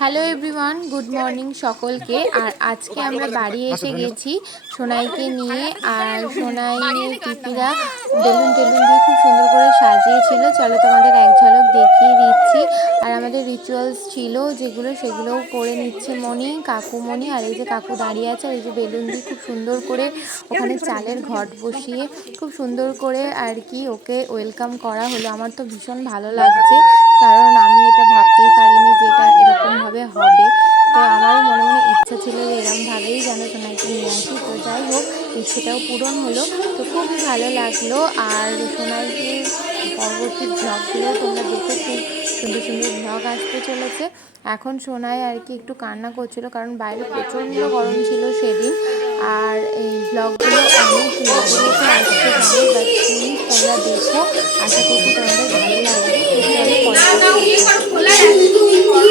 Hello everyone, good morning সকলকে। আর আজকে আমরা বাড়ি এসে গেছি সোনাইকে নিয়ে। আর সোনাইয়ের পিপিরা বেলুন টেলুন দিয়ে খুব সুন্দর করে সাজিয়েছিল। চলো তোমাদের এক ঝলক দেখিয়ে দিচ্ছি। আর আমাদের রিচুয়ালস ছিল যেগুলো, সেগুলোও করে নিচ্ছে মণি, কাকুমণি। আর এই যে কাকু দাঁড়িয়ে আছে, আর এই যে বেলুন দিয়ে খুব সুন্দর করে ওখানে চালের ঘট বসিয়ে খুব সুন্দর করে আর কি ওকে ওয়েলকাম করা হলো। আমার তো ভীষণ ভালো লাগছে, কারণ আমি এটা ভাবতেই পারিনি যে এটা এরকমভাবে হবে। তো আমারও মনে মনে ইচ্ছা ছিল যে এরকমভাবেই যেন সোনাইকে নিয়ে আসি। তো যাই হোক, ইচ্ছেটাও পূরণ হলো। তো খুবই ভালো লাগলো। আর সোনাইকে পরবর্তী ভ্লগগুলোও তোমরা দেখো, খুব সুন্দর সুন্দর ভ্লগ আসতে চলেছে। এখন সোনাই আর কি একটু কান্না করছিল, কারণ বাইরে প্রচণ্ড গরম ছিল সেদিন। আর এই ভ্লগগুলো অনেক লেটে লেটে আসছে জানি, বাট প্লিজ তোমরা দেখো, আশা করছি তোমাদের ভালো লাগবে। তো চলো পরে